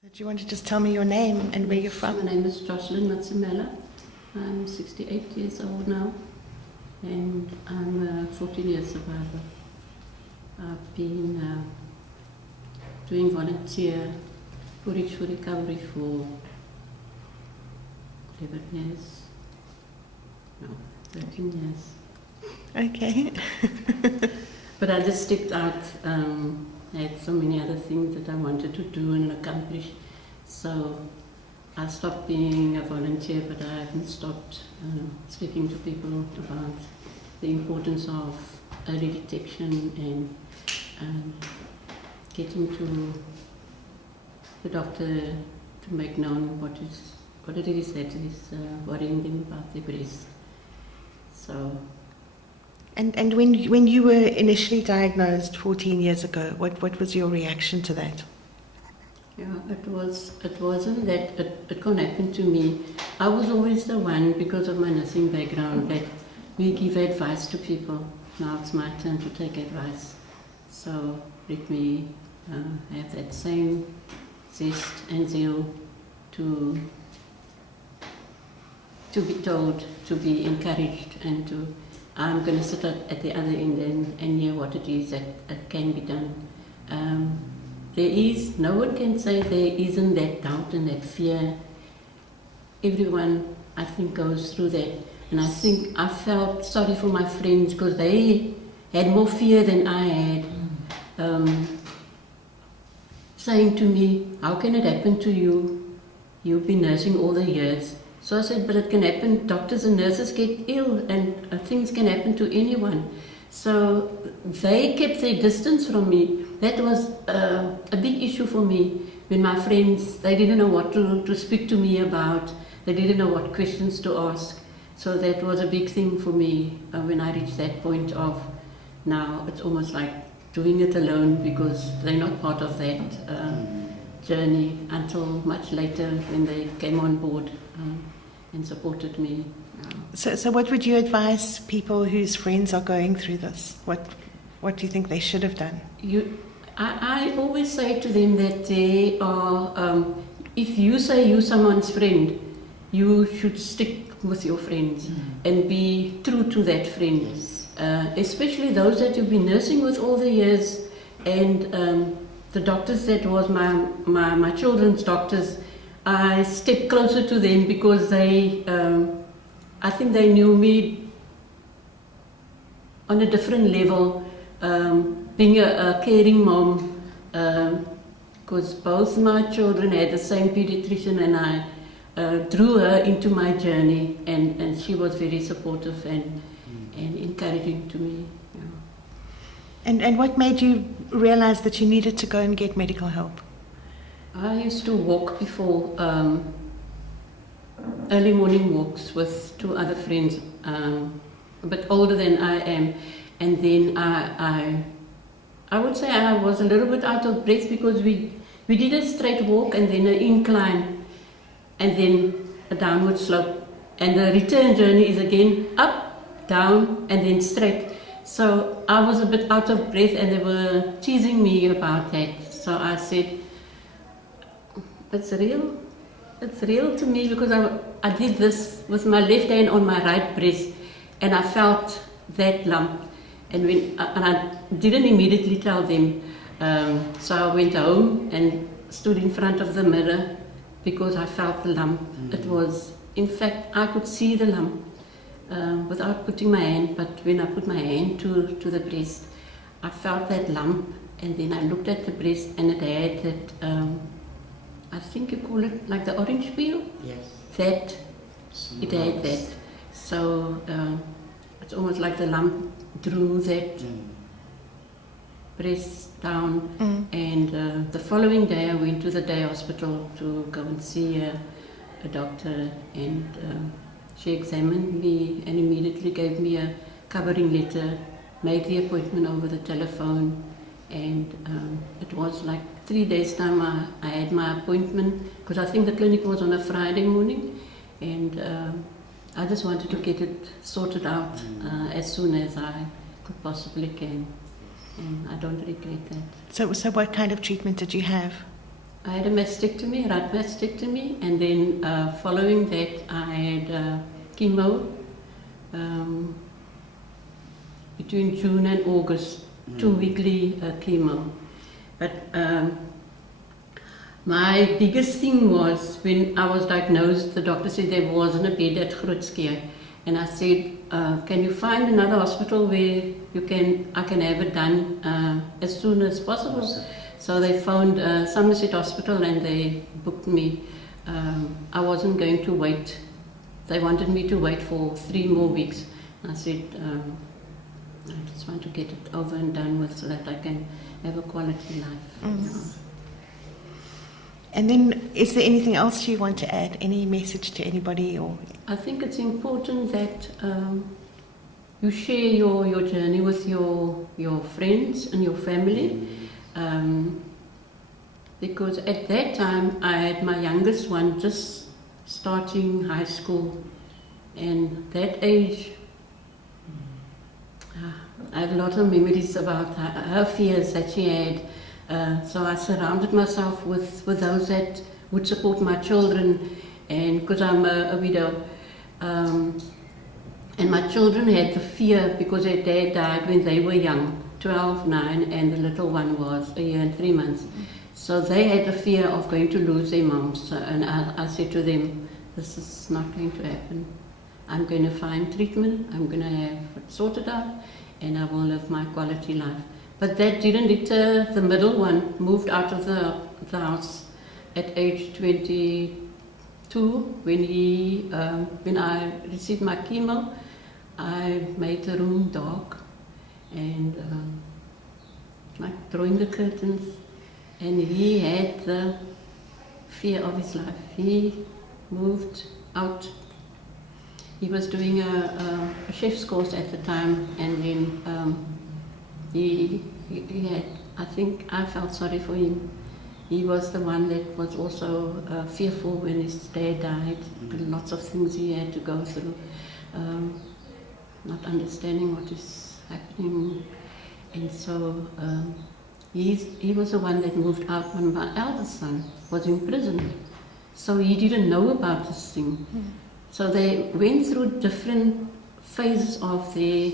Do you want to just tell me your name and where you're from? My name is Joycelyn Matsimella. I'm 68 years old now, and I'm a 14-year survivor. I've been doing volunteer outreach for recovery for 11 years, no, 13 years. Okay. But I just stepped out. I had so many other things that I wanted to do and accomplish. So I stopped being a volunteer, but I haven't stopped speaking to people about the importance of early detection and getting to the doctor to make known what it is that is worrying them about their breast. So. And when you were initially diagnosed 14 years ago, what was your reaction to that? Yeah, it wasn't that it can't happen to me. I was always the one, because of my nursing background, that we give advice to people. Now it's my turn to take advice. So let me have that same zest and zeal to be told, to be encouraged, and I'm going to sit at the other end and hear what it is that can be done. No one can say there isn't that doubt and that fear. Everyone, I think, goes through that. And I think I felt sorry for my friends because they had more fear than I had. Saying to me, how can it happen to you? You've been nursing all the years. So I said, but it can happen. Doctors and nurses get ill, and things can happen to anyone. So they kept their distance from me. That was a big issue for me. When my friends, they didn't know what to speak to me about. They didn't know what questions to ask. So that was a big thing for me when I reached that point of, now it's almost like doing it alone, because they're not part of that journey until much later when they came on board and supported me. So what would you advise people whose friends are going through this? What do you think they should have done? I always say to them that they are, if you say you're someone's friend, you should stick with your friends and be true to that friend. Yes. Especially those that you've been nursing with all the years, and the doctors that was my children's doctors, I stepped closer to them because they, I think they knew me on a different level, being a caring mom, because both my children had the same pediatrician, and I drew her into my journey, and she was very supportive and encouraging to me. Yeah. And what made you realize that you needed to go and get medical help? I used to walk before, early morning walks with two other friends, a bit older than I am, and then I would say I was a little bit out of breath because we did a straight walk and then an incline and then a downward slope, and the return journey is again up, down, and then straight. So I was a bit out of breath, and they were teasing me about that. So I said, it's real to me, because I did this with my left hand on my right breast, and I felt that lump, and I didn't immediately tell them. So I went home and stood in front of the mirror because I felt the lump. It was, in fact, I could see the lump without putting my hand, but when I put my hand to the breast, I felt that lump, and then I looked at the breast, and it had that. I think you call it like the orange peel? Yes. That, it had that. So it's almost like the lump drew that breast down. And the following day I went to the day hospital to go and see a doctor, and she examined me and immediately gave me a covering letter, made the appointment over the telephone, and it was like 3 days time I had my appointment, because I think the clinic was on a Friday morning, and I just wanted to get it sorted out as soon as I could possibly can, and I don't regret that. So what kind of treatment did you have? I had a mastectomy, right mastectomy, and then following that I had chemo between June and August, 2 weekly chemo. But my biggest thing was when I was diagnosed, the doctor said there wasn't a bed at Grootskei. And I said, can you find another hospital where I can have it done as soon as possible? So they found Somerset Hospital and they booked me. I wasn't going to wait. They wanted me to wait for 3 more weeks. I said, I just want to get it over and done with so that I can have a quality life. Mm. And then, is there anything else you want to add? Any message to anybody? Or I think it's important that you share your journey with your friends and your family. Because at that time I had my youngest one just starting high school, and that age I have a lot of memories about her fears that she had. So I surrounded myself with those that would support my children, and because I'm a widow, and my children had the fear because their dad died when they were young, 12, 9, and the little one was 1 year and 3 months. So they had the fear of going to lose their moms. And I said to them, this is not going to happen. I'm going to find treatment, I'm going to have it sorted out, and I will live my quality life. But that didn't deter the middle one, moved out of the house at age 22 when I received my chemo. I made the room dark and like drawing the curtains, and he had the fear of his life. He moved out. He was doing a chef's course at the time, and then he had, I think I felt sorry for him. He was the one that was also fearful when his dad died. Lots of things he had to go through, not understanding what is happening. And so he was the one that moved out when my eldest son was in prison. So he didn't know about this thing. So they went through different phases of their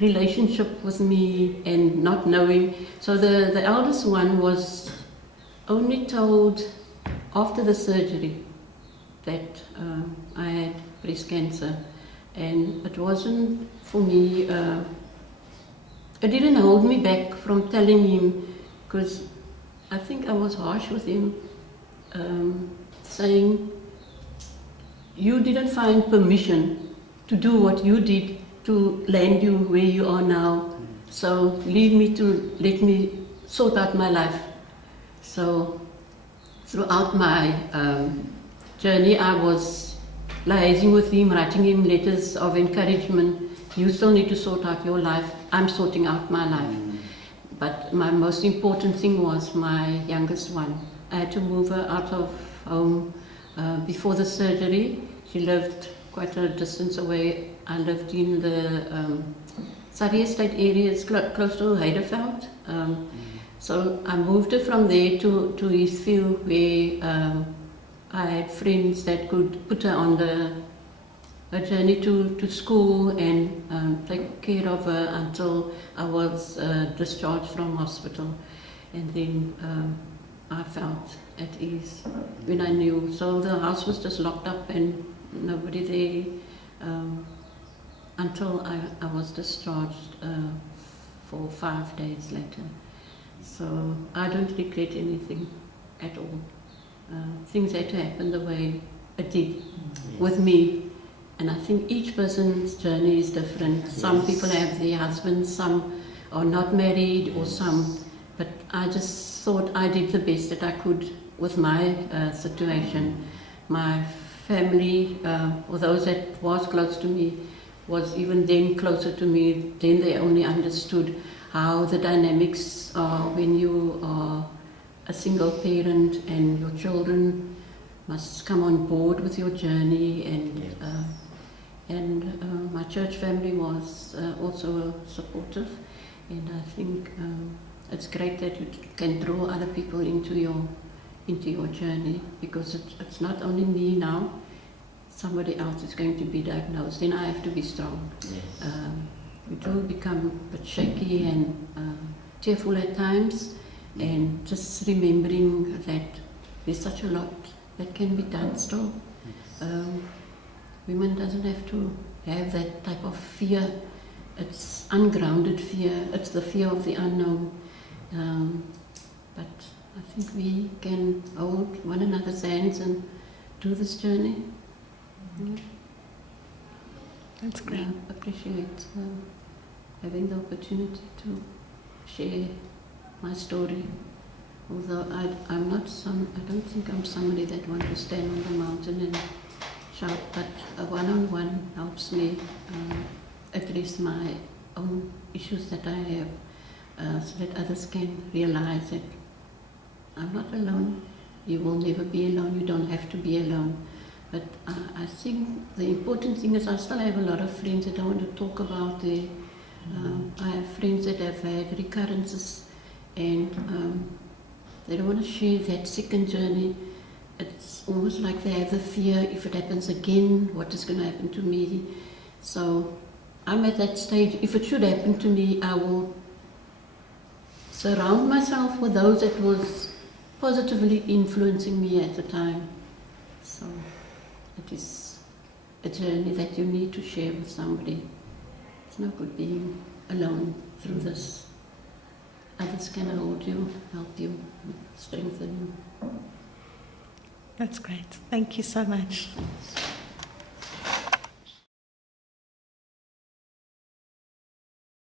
relationship with me and not knowing. So the eldest one was only told after the surgery that I had breast cancer, and it wasn't for me, it didn't hold me back from telling him, because I think I was harsh with him, saying, you didn't find permission to do what you did to land you where you are now. So leave me to let me sort out my life. So throughout my journey, I was liaising with him, writing him letters of encouragement. You still need to sort out your life. I'm sorting out my life. But my most important thing was my youngest one. I had to move her out of home before the surgery. She lived quite a distance away. I lived in the Surrey Estate area, it's close to Heideveld. So I moved her from there to Heathfield, where I had friends that could put her on a journey to school and take care of her until I was discharged from hospital. And then I felt at ease when I knew. So the house was just locked up and nobody there until I was discharged for 5 days later. So I don't regret anything at all. Things had to happen the way it did with me. And I think each person's journey is different. Some people have their husbands, some are not married, or some. But I just thought I did the best that I could with my situation. My family, or those that was close to me, was even then closer to me. Then they only understood how the dynamics are when you are a single parent and your children must come on board with your journey. And my church family was also supportive, and I think it's great that you can draw other people into into your journey, because it's not only me now, somebody else is going to be diagnosed, then I have to be strong. Yes. We do become a bit shaky and tearful at times, and just remembering that there's such a lot that can be done still. Women doesn't have to have that type of fear. It's ungrounded fear. It's the fear of the unknown. But I think we can hold one another's hands and do this journey. That's great. I appreciate having the opportunity to share my story. Although I don't think I'm somebody that wants to stand on the mountain and shout, but a one-on-one helps me address my own issues that I have, so that others can realize that I'm not alone. You will never be alone. You don't have to be alone. But I think the important thing is I still have a lot of friends that I want to talk about. I have friends that have had recurrences, and they don't want to share that second journey. It's almost like they have the fear, if it happens again, what is going to happen to me? So I'm at that stage. If it should happen to me, I will surround myself with those that was positively influencing me at the time. So it is a journey that you need to share with somebody. It's no good being alone through this. Others can hold you, help you, strengthen you. That's great. Thank you so much. Thanks.